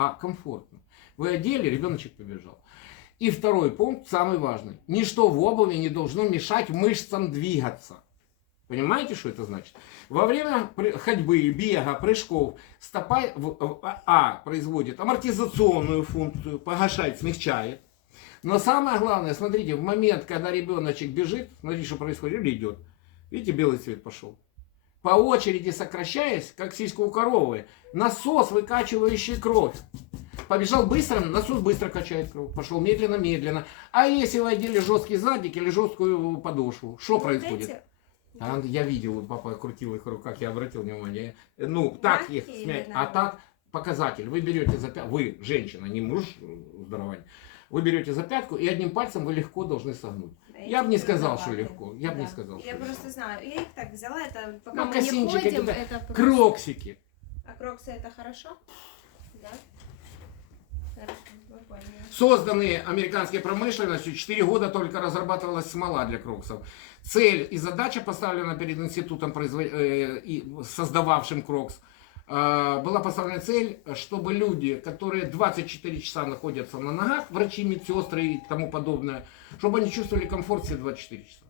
а комфортно. Вы одели, ребеночек побежал. И второй пункт, самый важный. Ничто в обуви не должно мешать мышцам двигаться. Понимаете, что это значит? Во время ходьбы, бега, прыжков стопа в- А производит амортизационную функцию, погашает, смягчает. Но самое главное, смотрите, в момент, когда ребеночек бежит, смотрите, что происходит, или идет. Видите, белый цвет пошел. По очереди сокращаясь, как сиська у коровы, насос, выкачивающий кровь. Побежал быстро, насос быстро качает кровь. Пошел медленно, медленно. А если вы одели жесткий задник или жесткую подошву, что Вот происходит? эти А, я видел, папа крутил их в руках, я обратил внимание. Ну, так их смять, а так показатель. Вы берете за пятку, вы, женщина, не муж э, здоровань, вы берете за пятку и одним пальцем вы легко должны согнуть. Я бы не сказал, что легко. Я бы не Да. сказал, что Я легко. просто знаю. Я их так взяла, это пока Ну, мы не ходим, это просто- Кроксики. А кроксы это хорошо? Да? Хорошо. Созданные американской промышленностью, 4 года только разрабатывалась смола для кроксов. Цель и задача, поставлена перед институтом, производ- э, создававшим крокс, была поставлена цель, чтобы люди, которые 24 часа находятся на ногах, врачи, медсестры и тому подобное, чтобы они чувствовали комфорт все 24 часа.